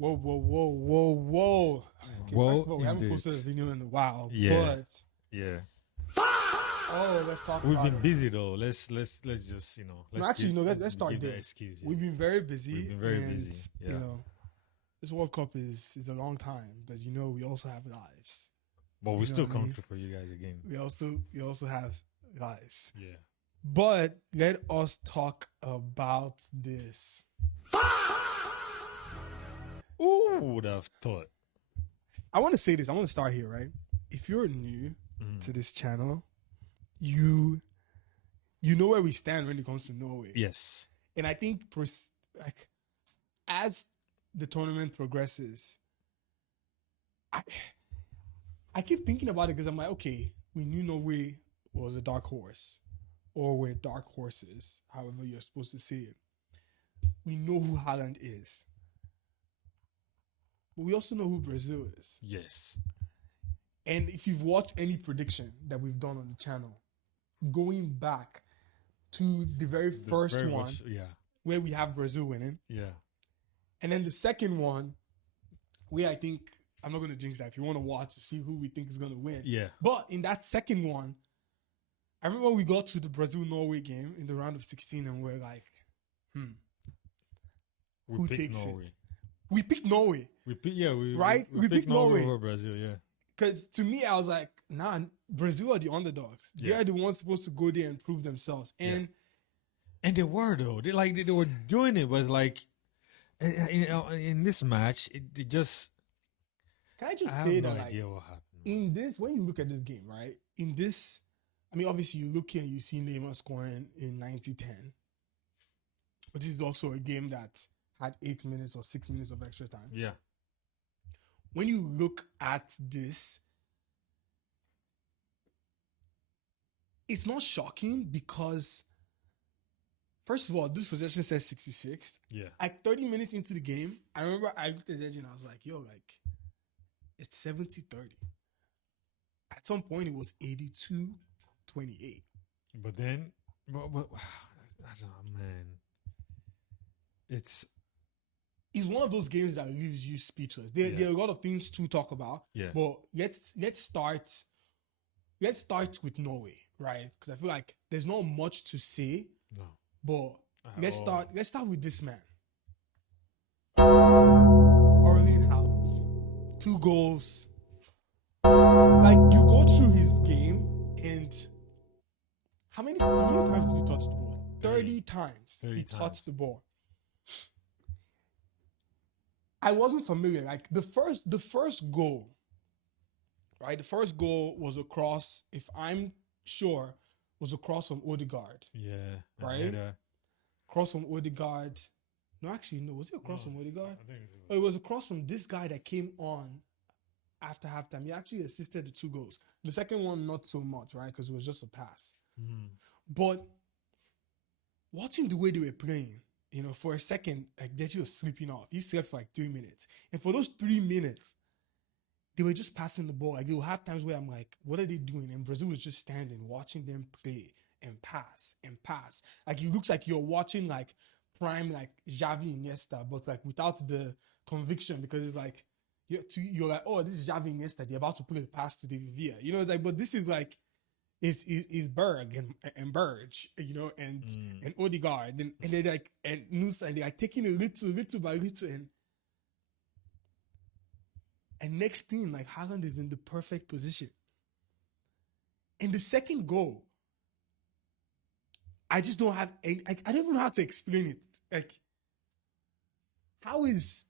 Whoa. Okay, Whoa, first of all, we haven't indeed. posted a video in a while, Yeah. but Yeah. let's talk We've about been it. busy though. Let's just let's Let's start give the there. excuse. Yeah. We've been very busy. We've been very and, busy. Yeah. You know, this World Cup is a long time, but you know, we also have lives. But You we know still what I come mean? through for you guys again. We also have lives. Yeah. But let us talk about this. Who would have thought? I want to say this. I want to start here, right? If you're new to this channel, you know where we stand when it comes to Norway. Yes. And I think as the tournament progresses, I keep thinking about it because I'm like, okay, we knew Norway was a dark horse, or we're dark horses, however you're supposed to say it. We know who Haaland is. But we also know who Brazil is. Yes. And if you've watched any prediction that we've done on the channel, going back to the very first one, where we have Brazil winning. Yeah. And then the second one, where I think, I'm not going to jinx that, if you want to watch to see who we think is going to win. Yeah. But in that second one, I remember we got to the Brazil-Norway game in the round of 16 and we're like, who takes Norway. it? We picked Norway. We picked Norway over Brazil, yeah. Because to me, I was like, nah, Brazil are the underdogs. Yeah. They're the ones supposed to go there and prove themselves. And they were though. They were doing it, but like in this match, it just. Can I just I say have that no idea what happened. In this, when you look at this game, right? In this, I mean, obviously you look here and you see Neymar scoring in 90-10. But this is also a game that had 8 minutes or 6 minutes of extra time. Yeah. When you look at this, it's not shocking because, first of all, this possession says 66. Yeah. Like 30 minutes into the game, I remember I looked at the edge and I was like, yo, like, it's 70-30. At some point, it was 82-28. But then, but I don't know, man. It's one of those games that leaves you speechless. There are a lot of things to talk about. Yeah. But let's start with Norway, right? Because I feel like there's not much to say. No. But let's start with this man. Erling Haaland. 2 goals. Like, you go through his game and how many times did he touch the ball? 30 times. 30 he times. touched the ball. I wasn't familiar. Like the first goal, right? The first goal was a cross, if I'm sure, was a cross from Odegaard. Yeah. Right? Cross from Odegaard. No, actually, no. Was it a cross from Odegaard? I think It was a cross from this guy that came on after halftime. He actually assisted the 2 goals. The second one, not so much, right? Because it was just a pass. But watching the way they were playing, you know, for a second, like Deji was sleeping off. He slept for like 3 minutes. And for those 3 minutes, they were just passing the ball. Like, they will have times where I'm like, what are they doing? And Brazil was just standing, watching them play and pass and pass. Like, it looks like you're watching like prime, like Xavi Iniesta, but like without the conviction, because it's like, you're like, oh, this is Xavi Iniesta. They're about to put a pass to David Villa. You know, it's like, but this is like, is Berg and Burge, you know, and Odegaard and they like and Nusa, and they're like taking it little by little, and next thing, like, Haaland is in the perfect position. And the second goal, I just don't have any, I don't even know how to explain it. Like, how is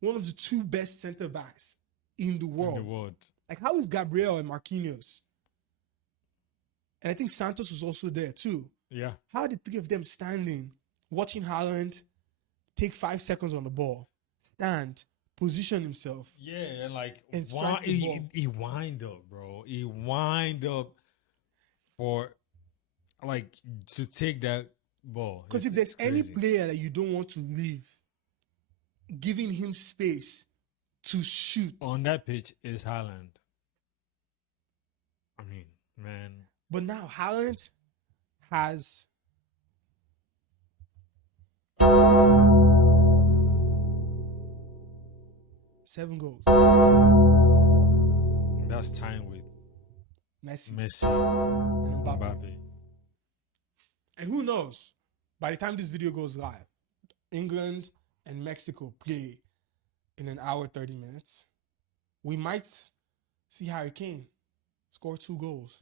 one of the 2 best center backs in the world? Like, how is Gabriel and Marquinhos? And I think Santos was also there too. Yeah. How are the 3 of them standing, watching Haaland take 5 seconds on the ball, stand, position himself? Yeah, and like, and strike the ball. He wind up, bro. He wind up for, like, to take that ball. Because if there's any player that you don't want to leave, giving him space to shoot on that pitch is Haaland. I mean, man. But now Haaland has 7 goals. That's tying with Messi. Messi And and Mbappe. Mbappe. And who knows? By the time this video goes live, England and Mexico play in an hour 30 minutes. We might see Harry Kane score 2 goals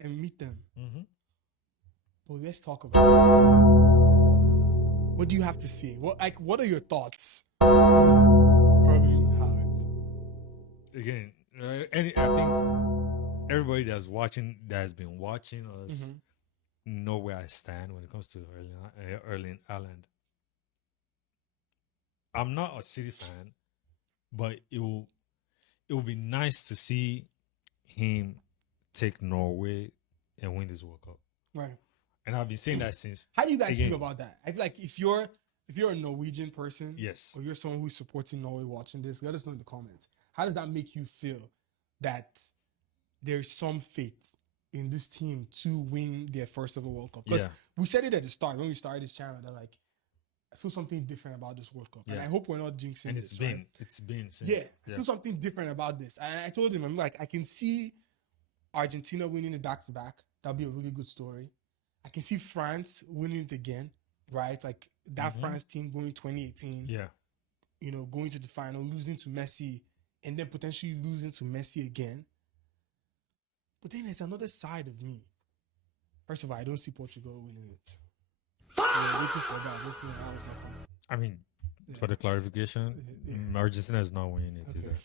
and meet them. But let's talk about it. What do you have to say? What are your thoughts on Erling Haaland? Again, I think everybody that's been watching us know where I stand when it comes to Erling Haaland. I'm not a City fan, but it will be nice to see him take Norway and win this World Cup. Right. And I've been saying that since. How do you guys feel about that? I feel like if you're a Norwegian person, Yes, or you're someone who's supporting Norway watching this, let us know in the comments. How does that make you feel that there's some faith in this team to win their first ever World Cup? Because we said it at the start when we started this channel that like I feel something different about this World Cup, and I hope we're not jinxing. And it's been since. I feel something different about this. I told him, I'm like, I can see Argentina winning it back to back. That'd be a really good story. I can see France winning it again, right? Like that France team going 2018. Yeah. You know, going to the final, losing to Messi, and then potentially losing to Messi again. But then there's another side of me. First of all, I don't see Portugal winning it. Waiting for that. This thing, I was not coming. I mean, for the clarification, Argentina is not winning it either.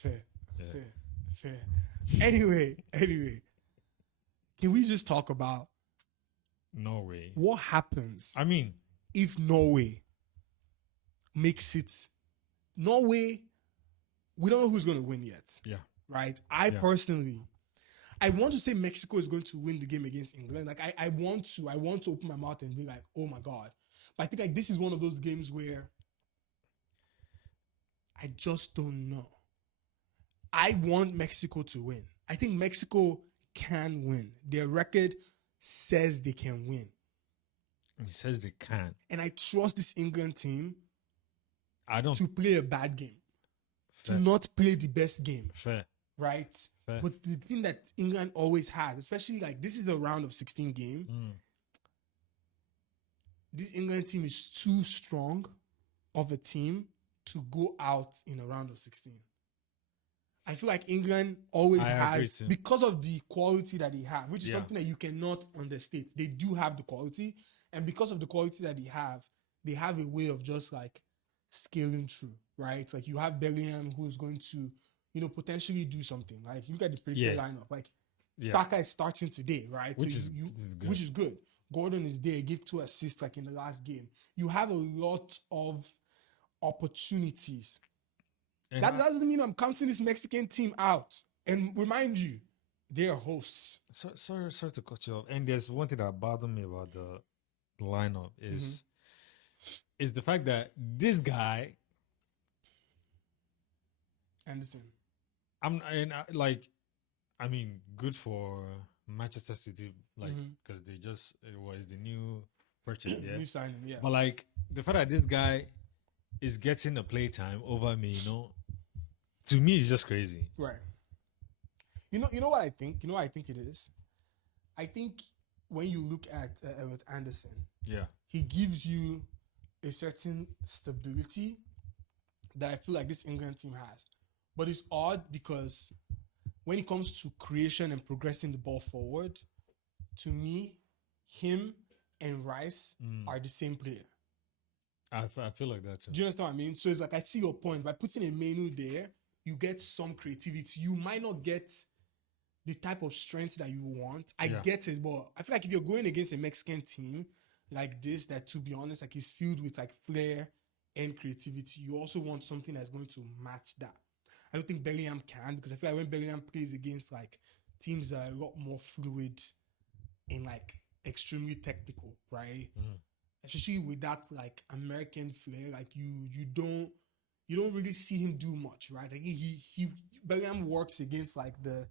Fair. Anyway, can we just talk about Norway? What happens? I mean, if Norway makes it, Norway, we don't know who's going to win yet. Yeah. Right? I personally, I want to say Mexico is going to win the game against England. Like I want to open my mouth and be like, oh my God. But I think like this is one of those games where I just don't know. I want Mexico to win. I think Mexico can win. Their record says they can win. It says they can. And I trust this England team to play a bad game. Fair. To not play the best game. Fair. Right? Fair. But the thing that England always has, especially like this is a round of 16 game. This England team is too strong of a team to go out in a round of 16. I feel like England always has, because of the quality that they have, which is something that you cannot understate. They do have the quality. And because of the quality that they have a way of just like scaling through, right? It's like you have Bellingham who's going to, you know, potentially do something. Like look at the predicted lineup. Like Saka is starting today, right? Which is good. Gordon is there, give 2 assists like in the last game. You have a lot of opportunities. And that doesn't mean I'm counting this Mexican team out. And remind you, they are hosts. Sorry to cut you off. And there's one thing that bothered me about the lineup is the fact that this guy Anderson. I mean, good for Manchester City, like because they just was the new purchase, new signing, But like the fact that this guy is getting the playtime over me, you know, to me it's just crazy. Right. You know what I think? You know what I think it is? I think when you look at Elliot Anderson, he gives you a certain stability that I feel like this England team has. But it's odd because when it comes to creation and progressing the ball forward, to me, him and Rice are the same player. I feel like that too. Do you understand what I mean? So it's like, I see your point. By putting a menu there, you get some creativity. You might not get the type of strength that you want. I get it, but I feel like if you're going against a Mexican team like this, that to be honest, like is filled with like flair and creativity, you also want something that's going to match that. I don't think Bellingham can, because I feel like when Bellingham plays against like teams that are a lot more fluid and like extremely technical, right? Especially with that like American flair, like you don't really see him do much, right? Like he Bellingham works against like the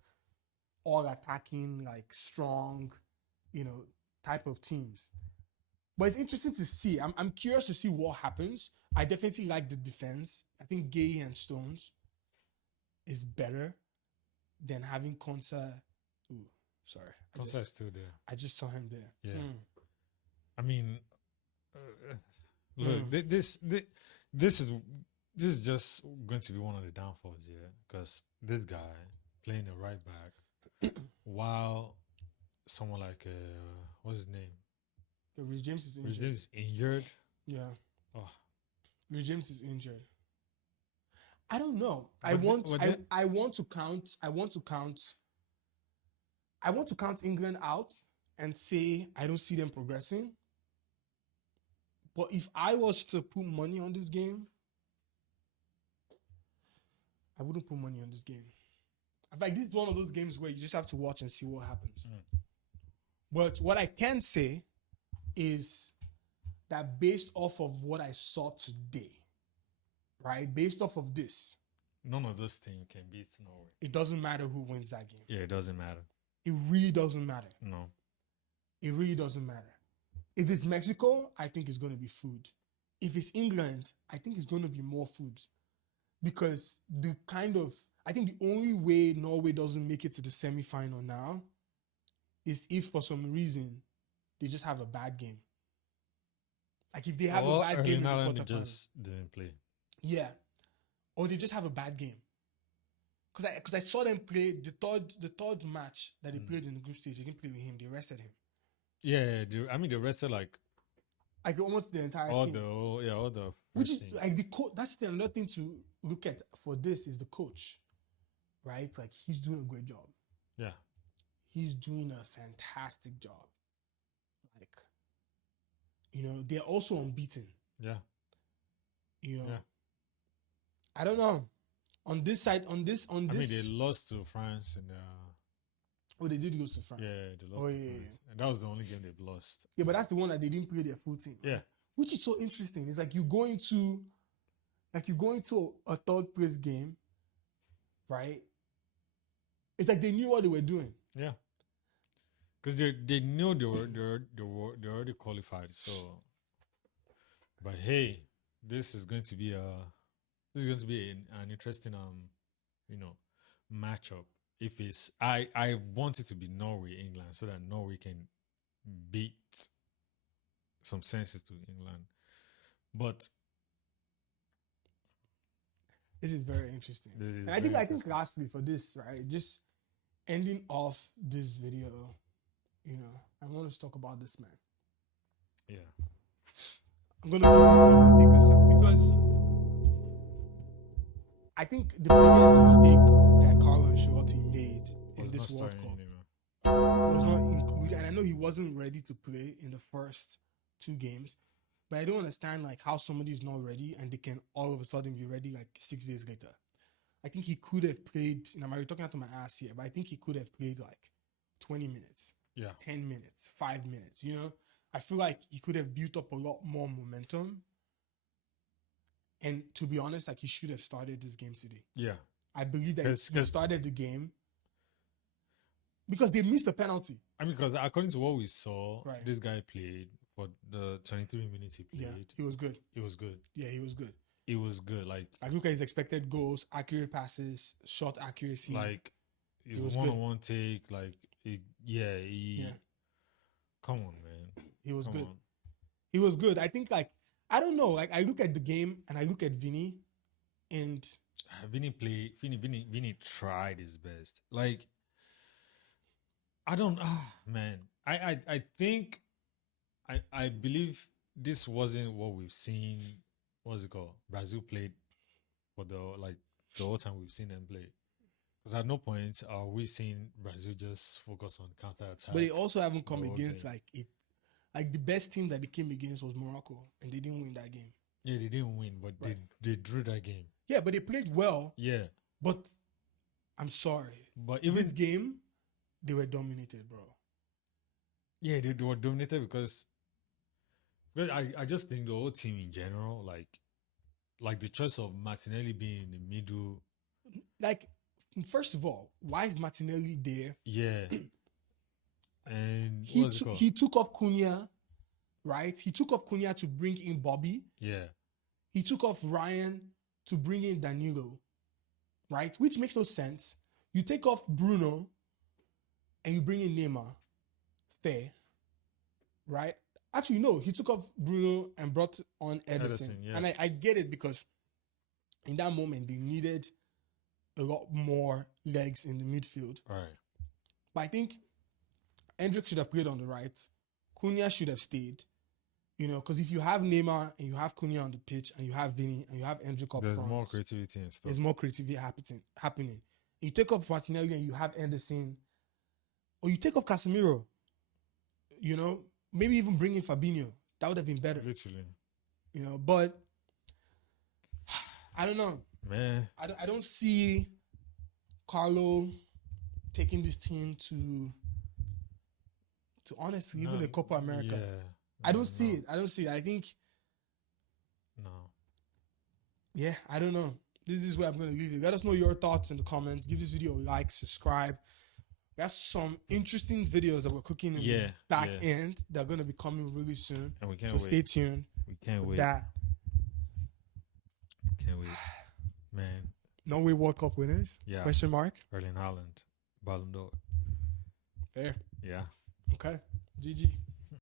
all attacking, like strong, you know, type of teams. But it's interesting to see. I'm curious to see what happens. I definitely like the defense. I think Gay and Stones. is better than having Konsa. Ooh, sorry. Konsa is still there. I just saw him there. Yeah. I mean, look, this is just going to be one of the downfalls here, because this guy playing the right back while someone like what's his name? Rhys James is injured. Rhys James is injured. Yeah. Oh. Rhys James is injured. I don't know. I want to count England out and say I don't see them progressing. But if I was to put money on this game, I wouldn't put money on this game. In fact, this is one of those games where you just have to watch and see what happens. But what I can say is that based off of what I saw today, right? Based off of this, none of those teams can beat Norway. It doesn't matter who wins that game. Yeah, it doesn't matter. It really doesn't matter. No. It really doesn't matter. If it's Mexico, I think it's going to be food. If it's England, I think it's going to be more food. Because I think the only way Norway doesn't make it to the semi-final now is if for some reason they just have a bad game. Like if they have a bad game in the quarterfinals. Just didn't play. Yeah. Or they just have a bad game. Because I saw them play the third match that they played in the group stage. They didn't play with him. They rested him. Yeah, they rested like almost the entire team. All the which is like the coach. That's another thing to look at for this is the coach, right? Like he's doing a great job. Yeah, he's doing a fantastic job. Like, they're also unbeaten. Yeah, Yeah. I don't know. On this side, on this. I mean, they lost to France and. Oh, they did lose to France. Yeah, they lost to France. And that was the only game they've lost. Yeah, but that's the one that they didn't play their full team. Yeah. Which is so interesting. It's like you go into a third place game, right? It's like they knew what they were doing. Yeah. Because they knew they already qualified. So, but hey, this is going to be an interesting matchup. If it's I want it to be Norway England so that Norway can beat some senses to England, but this is very interesting. And I think lastly for this, right, just ending off this video, I want to talk about this man. Yeah, I'm gonna take a second because I think the biggest mistake that Carlo Ancelotti made in this World Cup was not included. And I know he wasn't ready to play in the first 2 games, but I don't understand like how somebody is not ready and they can all of a sudden be ready like 6 days later. I think he could have played. I'm talking out to my ass here, but I think he could have played like 20 minutes, 10 minutes, 5 minutes. I feel like he could have built up a lot more momentum. And to be honest, like he should have started this game today. Yeah. I believe that he started the game because they missed the penalty. I mean, because according to what we saw, this guy played for the 23 minutes he played. Yeah, he was good. It was good. Yeah, he was good. It was good. Like I look at his expected goals, accurate passes, shot accuracy. Like his one-on-one take. Like Come on, man. He was good. He was good. I think like I don't know. Like I look at the game and I look at Vinny, and Vinny played. Vinny tried his best. Like I don't. Man. I think. I believe this wasn't what we've seen. What's it called? Brazil played for the whole time we've seen them play. Because at no point are we seeing Brazil just focus on counter attack. But they also haven't come against like it. Like the best team that they came against was Morocco, and they didn't win that game. Yeah, they didn't win, but they drew that game. Yeah, but they played well. Yeah, but I'm sorry, but even this game, they were dominated, bro. Yeah, they were dominated because I just think the whole team in general, like the choice of Martinelli being in the middle. Like, first of all, why is Martinelli there? Yeah. And he took off Cunha, right? He took off Cunha to bring in Bobby. Yeah. He took off Ryan to bring in Danilo. right? Which makes no sense. You take off Bruno and you bring in Neymar. Fair. Right? Actually, no. He took off Bruno and brought on Edison. Yeah. And I get it because in that moment, they needed a lot more legs in the midfield. Right. But I think Hendrick should have played on the right. Cunha should have stayed. You know, because if you have Neymar and you have Cunha on the pitch and you have Vinny and you have Hendrick up front, there's more creativity and stuff. There's more creativity happening. You take off Martinelli and you have Anderson, or you take off Casemiro. You know, maybe even bring in Fabinho. That would have been better. Literally. You know, but I don't know. Man. I don't see Carlo taking this team to honestly, even the Copa America. Yeah. I don't see it. I think. No. Yeah, I don't know. This is where I'm going to leave you. Let us know your thoughts in the comments. Give this video a like, subscribe. We have some interesting videos that we're cooking in the back end that are going to be coming really soon. And we can't wait. Stay tuned. We can't wait. That. Can't wait. Man. Norway World Cup winners? Yeah. Question mark? Erling Haaland. Ballon d'Or. Fair. Yeah. Okay. GG.